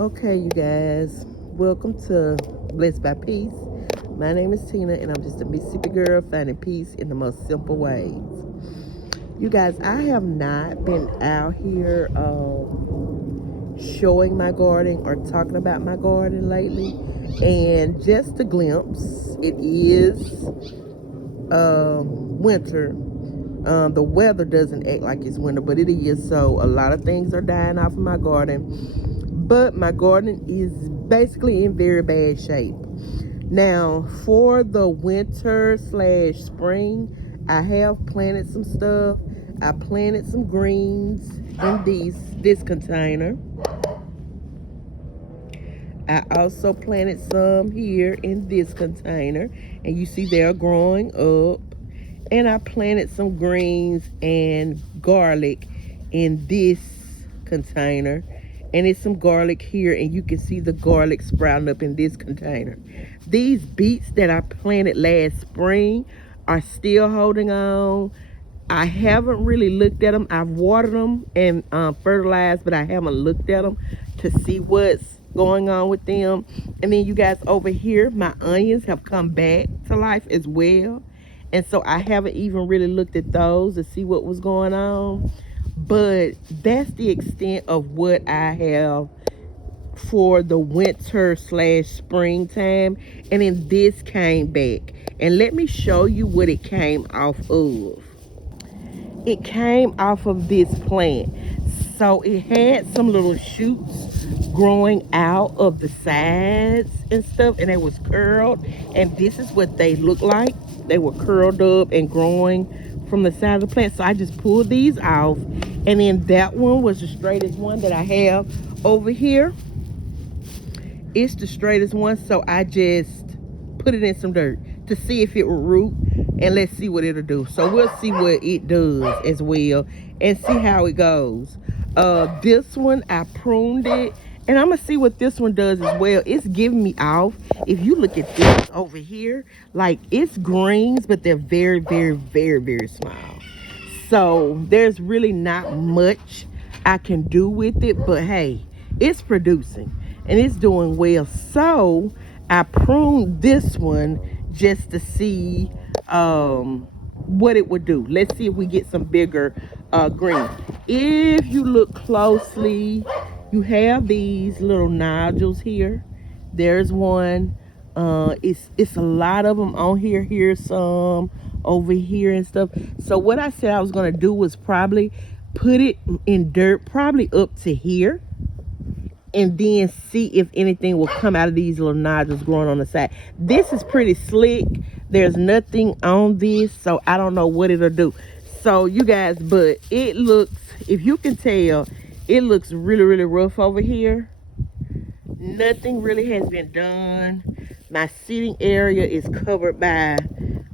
Okay, you guys, welcome to Blessed by Peace. My name is Tina, and I'm just a Mississippi girl finding peace in the most simple ways. You guys, I have not been out here showing my garden or talking about my garden lately, and just a glimpse, it is winter. The weather doesn't act like it's winter, but it is. So a lot of things are dying off of my garden, but my garden is basically in very bad shape. Now, for the winter slash spring, I have planted some stuff. I planted some greens in this container. I also planted some here in this container, and you see they're growing up. And I planted some greens and garlic in this container, and it's some garlic here, and you can see the garlic sprouting up in this container. These beets that I planted last spring are still holding on. I haven't really looked at them. I've watered them and fertilized, but I haven't looked at them to see what's going on with them. And then you guys, over here, my onions have come back to life as well. And so I haven't even really looked at those to see what was going on. But that's the extent of what I have for the winter slash springtime. And then this came back. And let me show you what it came off of. It came off of this plant. So it had some little shoots growing out of the sides and stuff, and they was curled, and this is what they look like. They were curled up and growing from the side of the plant. So I just pulled these off, and then that one was the straightest one that I have over here. It's the straightest one, so I just put it in some dirt to see if it will root, and let's see what it'll do. So we'll see what it does as well and see how it goes. This one I pruned it, and I'm gonna see what this one does as well. It's giving me off, if you look at this over here, like it's greens, but they're very, very, very, very small. So there's really not much I can do with it, but hey, it's producing and it's doing well. So I pruned this one just to see what it would do. Let's see if we get some bigger green. If you look closely, you have these little nodules here. There's one. It's a lot of them on here. Here's some over here and stuff. So what I said I was gonna do was probably put it in dirt, probably up to here, and then see if anything will come out of these little nodules growing on the side. This is pretty slick. There's nothing on this, so I don't know what it'll do. So you guys, but it looks, if you can tell, it looks really, really rough over here. Nothing really has been done. My seating area is covered by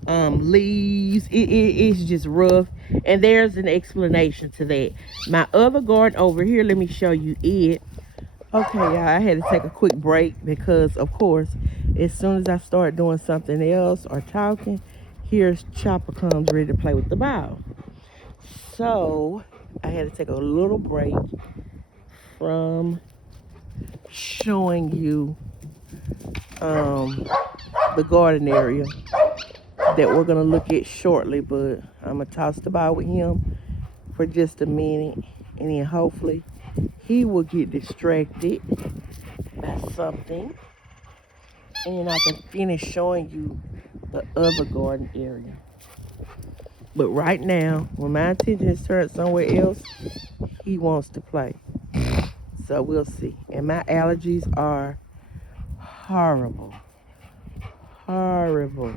leaves. It's just rough, and there's an explanation to that. My other garden over here, let me show you it. Okay, y'all, I had to take a quick break because, of course, as soon as I start doing something else or talking, here's Chopper comes ready to play with the ball. So I had to take a little break from showing you the garden area that we're gonna look at shortly, but I'm gonna toss the ball with him for just a minute, and then hopefully he will get distracted by something, and then I can finish showing you the other garden area. But right now, when my attention is turned somewhere else, he wants to play. So we'll see. And my allergies are horrible. Horrible.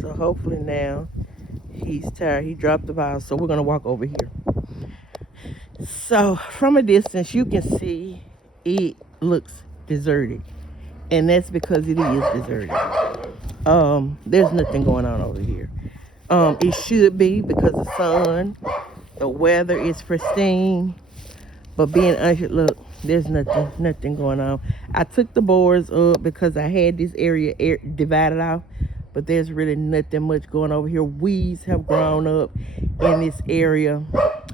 So hopefully now he's tired. He dropped the ball, so we're gonna walk over here. So from a distance, you can see it looks deserted, and that's because it is deserted. There's nothing going on over here. It should be because the sun, the weather is pristine. But being honest, look, there's nothing going on. I took the boards up because I had this area divided off, but there's really nothing much going over here. Weeds have grown up in this area.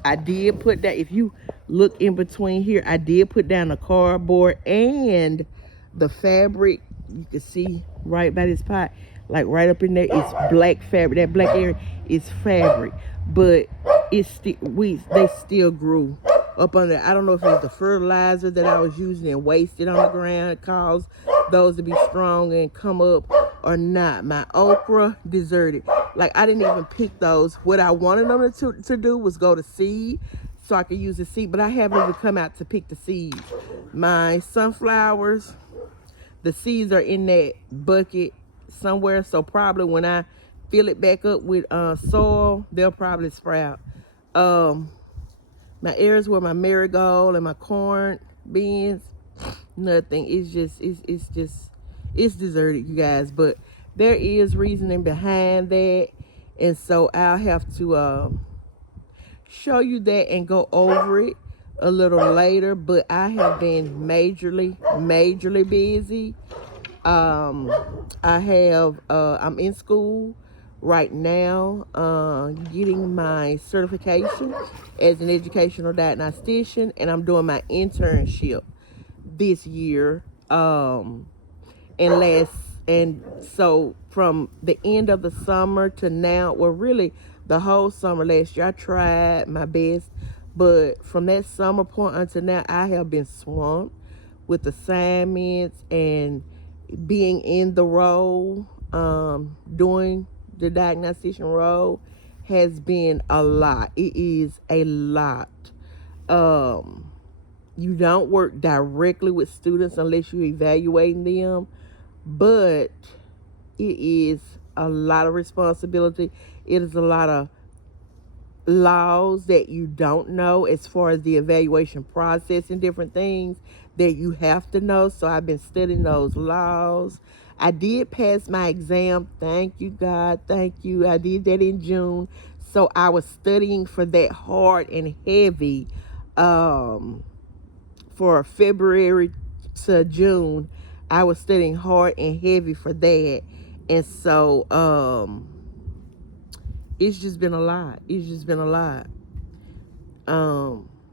I did put that, if you look in between here, I did put down the cardboard and the fabric. You can see right by this pot, like right up in there, it's black fabric. That black area is fabric, but it's still weeds. They still grew up under. I don't know if it's the fertilizer that I was using and wasted on the ground. It caused those to be strong and come up or not. My okra deserted. Like, I didn't even pick those. What I wanted them to do was go to seed so I could use the seed, but I haven't even come out to pick the seeds. My sunflowers, the seeds are in that bucket somewhere, so probably when I fill it back up with soil, they'll probably sprout. My areas where my marigold and my corn beans, nothing. It's deserted, you guys. But there is reasoning behind that, and so I'll have to show you that and go over it a little later. But I have been majorly busy. I'm in school right now, getting my certification as an educational diagnostician, and I'm doing my internship this year. And so from the end of the summer to now, well, really the whole summer last year, I tried my best, but from that summer point until now, I have been swamped with assignments and being in the role, doing the diagnostician role has been a lot. It is a lot. You don't work directly with students unless you're evaluating them, but it is a lot of responsibility. It is a lot of laws that you don't know as far as the evaluation process and different things that you have to know. So I've been studying those laws. I did pass my exam. Thank you, God. Thank you. I did that in June. So I was studying for that hard and heavy for February to June. I was studying hard and heavy for that. And so it's just been a lot. It's just been a lot.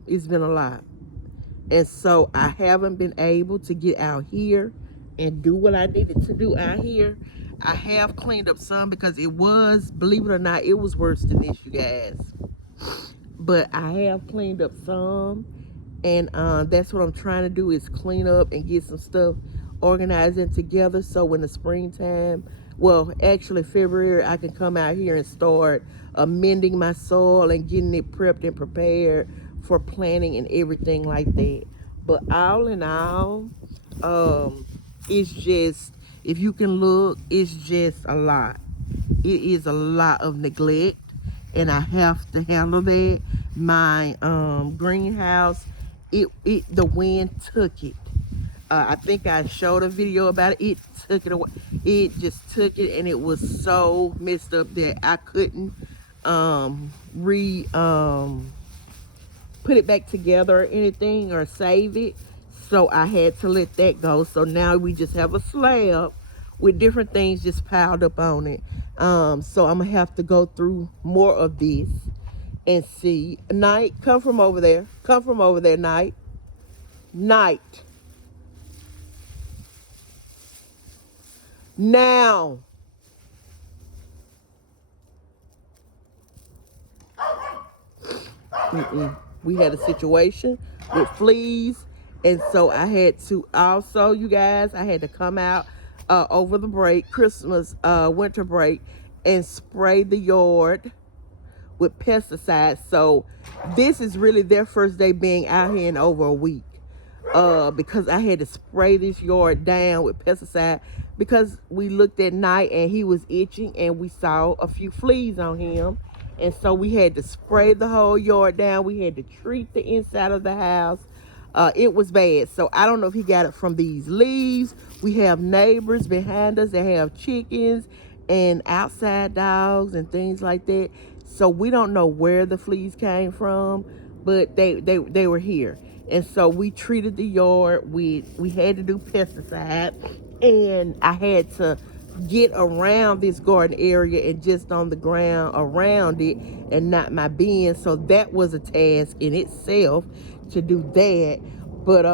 It's been a lot. And so I haven't been able to get out here and do what I needed to do out here. I have cleaned up some because it was, believe it or not, it was worse than this, you guys. But I have cleaned up some, and that's what I'm trying to do, is clean up and get some stuff organized and together, so when the springtime, well, actually February, I can come out here and start amending my soil and getting it prepped and prepared for planting and everything like that. But all in all, it's just, if you can look, it's just a lot. It is a lot of neglect, and I have to handle that. My greenhouse, the wind took it. I think I showed a video about it. It took it away. It just took it, and it was so messed up that I couldn't put it back together or anything, or save it. So I had to let that go. So now we just have a slab with different things just piled up on it. So I'm gonna have to go through more of this and see. Night, come from over there. Come from over there, Night. Night. Now. We had a situation with fleas, and so I had to also, you guys, I had to come out over the break, Christmas, winter break, and spray the yard with pesticides. So this is really their first day being out here in over a week, because I had to spray this yard down with pesticide, because we looked at Night and he was itching and we saw a few fleas on him. And so we had to spray the whole yard down. We had to treat the inside of the house. It was bad. So I don't know if he got it from these leaves. We have neighbors behind us that have chickens and outside dogs and things like that. So we don't know where the fleas came from, but they were here. And so we treated the yard we had to do pesticide, and I had to get around this garden area and just on the ground around it and not my bin. So that was a task in itself to do that. But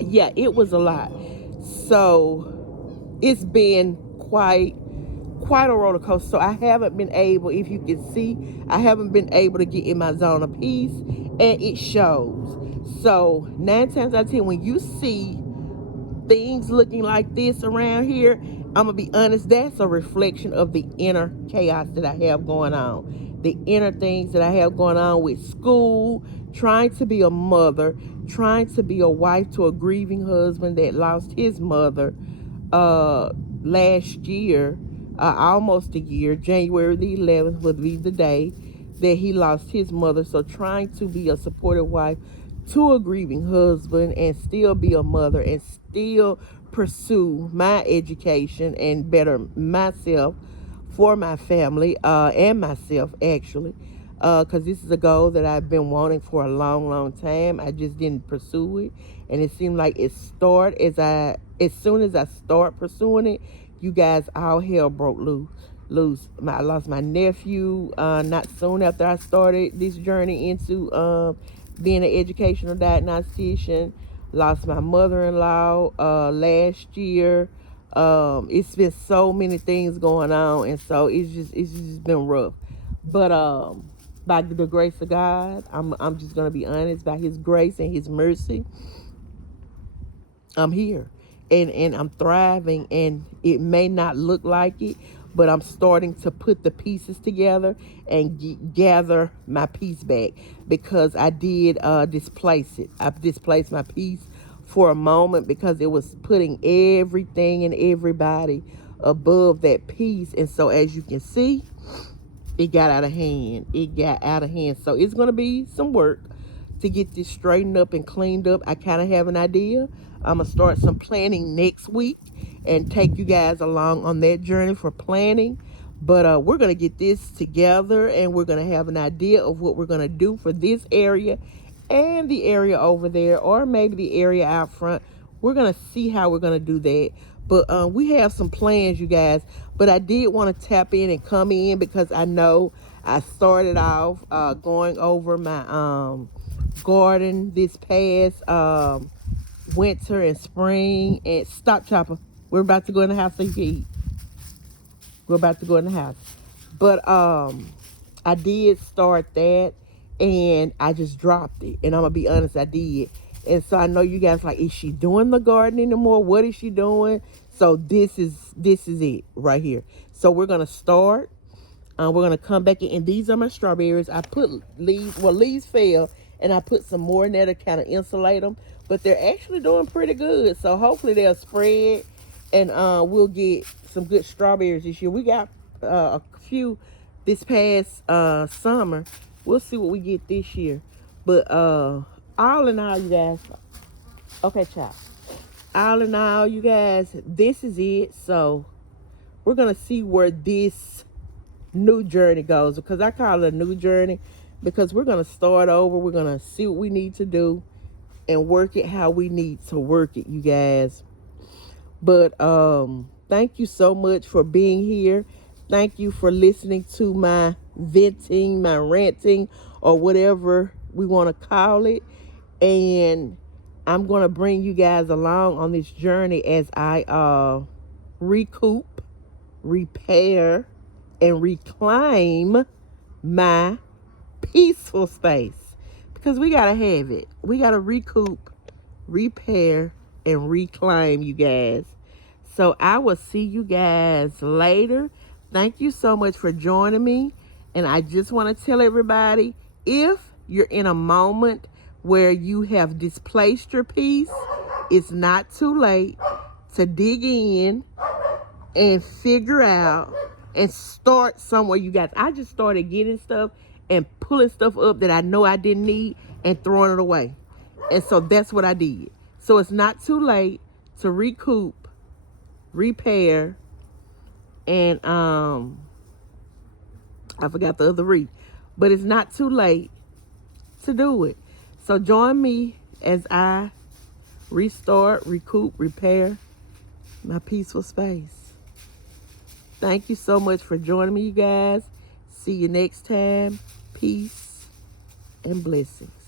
yeah, it was a lot. So it's been quite a roller coaster. So I haven't been able, if you can see, I haven't been able to get in my zone of peace, and it shows. So 9 times out of 10, when you see things looking like this around here, I'm gonna be honest, that's a reflection of the inner chaos that I have going on, the inner things that I have going on with school, trying to be a mother, trying to be a wife to a grieving husband that lost his mother last year, almost a year. January the 11th would be the day that he lost his mother. So trying to be a supportive wife to a grieving husband and still be a mother and still pursue my education and better myself for my family and myself, actually, because this is a goal that I've been wanting for a long time. I just didn't pursue it, and it seemed like as soon as I start pursuing it, you guys, all hell broke loose. I lost my nephew not soon after I started this journey into being an educational diagnostician. Lost my mother-in-law last year. It's been so many things going on, and so it's just been rough. But by the grace of God, I'm just gonna be honest. By His grace and His mercy, I'm here, and I'm thriving. And it may not look like it, but I'm starting to put the pieces together and gather my piece back, because I did displace it. I've displaced my piece for a moment because it was putting everything and everybody above that piece. And so as you can see, it got out of hand. It got out of hand. So it's going to be some work to get this straightened up and cleaned up. I kind of have an idea. I'm going to start some planning next week and take you guys along on that journey for planning. But we're going to get this together, and we're going to have an idea of what we're going to do for this area and the area over there, or maybe the area out front. We're going to see how we're going to do that. But we have some plans, you guys. But I did want to tap in and come in because I know I started off going over my garden this past winter and spring. And stop, Chopper. We're about to go in the house so you can eat. We're about to go in the house. But I did start that, and I just dropped it. And I'm going to be honest, I did. And so I know you guys like, is she doing the garden anymore? What is she doing? So this is it right here. So we're going to start. We're going to come back in. And these are my strawberries. I put leaves. Well, leaves fell, and I put some more in there to kind of insulate them. But they're actually doing pretty good. So hopefully they'll spread, and we'll get some good strawberries this year. We got a few this past summer. We'll see what we get this year. But all in all, you guys. Okay, child. All in all, you guys, this is it. So we're going to see where this new journey goes, because I call it a new journey, because we're going to start over. We're going to see what we need to do and work it how we need to work it, you guys. But thank you so much for being here. Thank you for listening to my venting, my ranting, or whatever we want to call it. And I'm going to bring you guys along on this journey as I recoup, repair, and reclaim my peaceful space. Because we got to have it. We got to recoup, repair, and reclaim, you guys. So I will see you guys later. Thank you so much for joining me. And I just want to tell everybody, if you're in a moment where you have displaced your peace, it's not too late to dig in and figure out and start somewhere, you guys. I just started getting stuff and pulling stuff up that I know I didn't need and throwing it away. And so that's what I did. So it's not too late to recoup, repair, and I forgot the other re. But it's not too late to do it. So join me as I restart, recoup, repair my peaceful space. Thank you so much for joining me, you guys. See you next time. Peace and blessings.